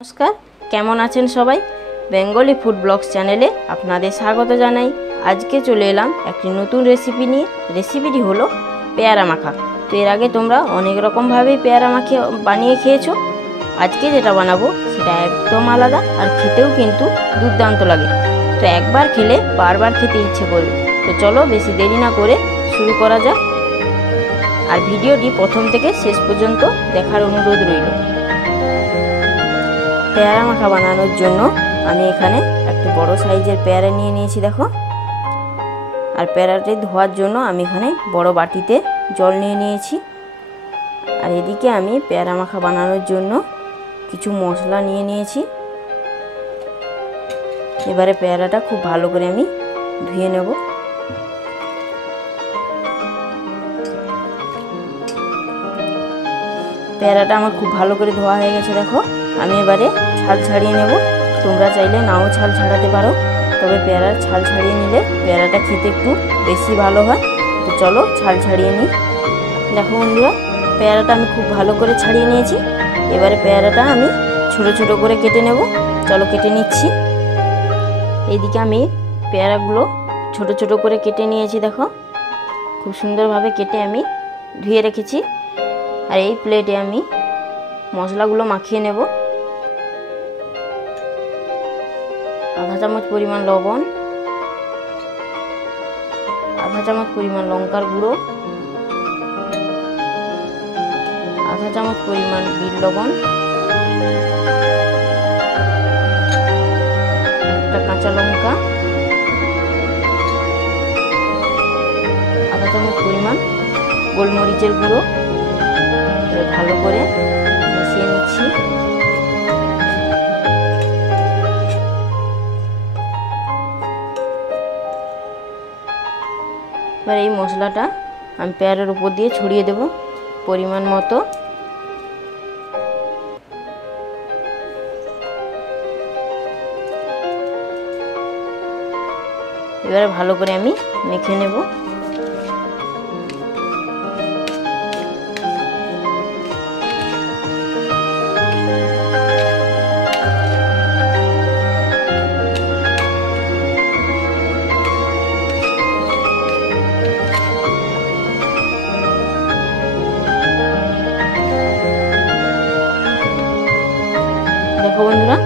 নমস্কার, কেমন আছেন সবাই? বেঙ্গলি ফুড ব্লগস চ্যানেলে আপনাদের স্বাগত জানাই। আজকে চলে এলাম একটি নতুন রেসিপি নিয়ে। রেসিপিটি হলো পেয়ারা মাখা। তো এর আগে তোমরা অনেক রকমভাবেই পেয়ারা মাখা বানিয়ে খেয়েছো। আজকে যেটা বানাবো সেটা একদম আলাদা, আর খেতেও কিন্তু দুর্দান্ত লাগে। তো একবার খেলে বারবার খেতে ইচ্ছে করবে। তো চলো বেশি দেরি না করে শুরু করা যাক। আর ভিডিওটি প্রথম থেকে শেষ পর্যন্ত দেখার অনুরোধ রইল। পেয়ারা মাখা বানানোর জন্য আমি এখানে একটি বড় সাইজের পেয়ারা নিয়ে নিয়েছি, দেখো। আর পেয়ারাটি ধোয়ার জন্য আমি এখানে বড় বাটিতে জল নিয়ে নিয়েছি। আর এদিকে আমি পেয়ারা মাখা বানানোর জন্য কিছু মশলা নিয়ে নিয়েছি। এবারে পেয়ারাটা খুব ভালো করে আমি ধুয়ে নেব। পেয়ারাটা আমার খুব ভালো করে ধোয়া হয়ে গেছে, দেখো। আমি এবারে ছাল ছাড়িয়ে নেব। তোমরা চাইলে নাও ছাল ছাড়াতে পারো, তবে পেয়ারার ছাল ছাড়িয়ে নিলে পেয়ারাটা খেতে একটু বেশি ভালো হয়। তো চলো ছাল ছাড়িয়ে নিই। দেখো বন্ধুরা, পেয়ারাটা আমি খুব ভালো করে ছাড়িয়ে নিয়েছি। এবারে পেয়ারাটা আমি ছোট ছোট করে কেটে নেব। চলো কেটে নিচ্ছি। এইদিকে আমি পেয়ারাগুলো ছোট ছোট করে কেটে নিয়েছি, দেখো। খুব সুন্দরভাবে কেটে আমি ধুয়ে রেখেছি। আর এই প্লেটে আমি মশলাগুলো মাখিয়ে নেব। আধা চামচ পরিমাণ লবণ, আধা চামচ পরিমাণ লঙ্কার গুঁড়ো, আধা চামচ পরিমাণ বিট লবণ, একটা কাঁচা লঙ্কা, আধা চামচ পরিমাণ গোলমরিচের গুঁড়ো। ভালো করে মিশিয়ে নিচ্ছি। এবার এই মশলাটা আমি পেয়ারার উপর দিয়ে ছড়িয়ে দেব পরিমাণ মতো। এবারে ভালো করে আমি মেখে নেব। দেখো বন্ধুরা,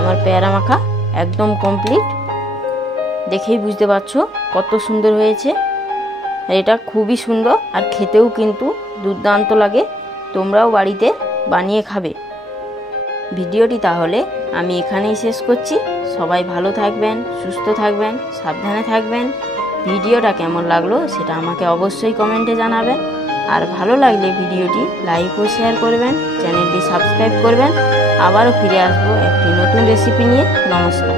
আমার পেয়ারা মাখা একদম কমপ্লিট। দেখেই বুঝতে পারছো কত সুন্দর হয়েছে। এটা খুবই সুন্দর, আর খেতেও কিন্তু দুর্দান্ত লাগে। তোমরাও বাড়িতে বানিয়ে খাবে। ভিডিওটি তাহলে আমি এখানেই শেষ করছি। সবাই ভালো থাকবেন, সুস্থ থাকবেন, সাবধানে থাকবেন। ভিডিওটা কেমন লাগলো সেটা আমাকে অবশ্যই কমেন্টে জানাবেন। আর ভালো লাগলে ভিডিওটি লাইক ও শেয়ার করবেন, চ্যানেলটি সাবস্ক্রাইব করবেন। আবারও ফিরে আসবো একটি নতুন রেসিপি নিয়ে। নমস্কার।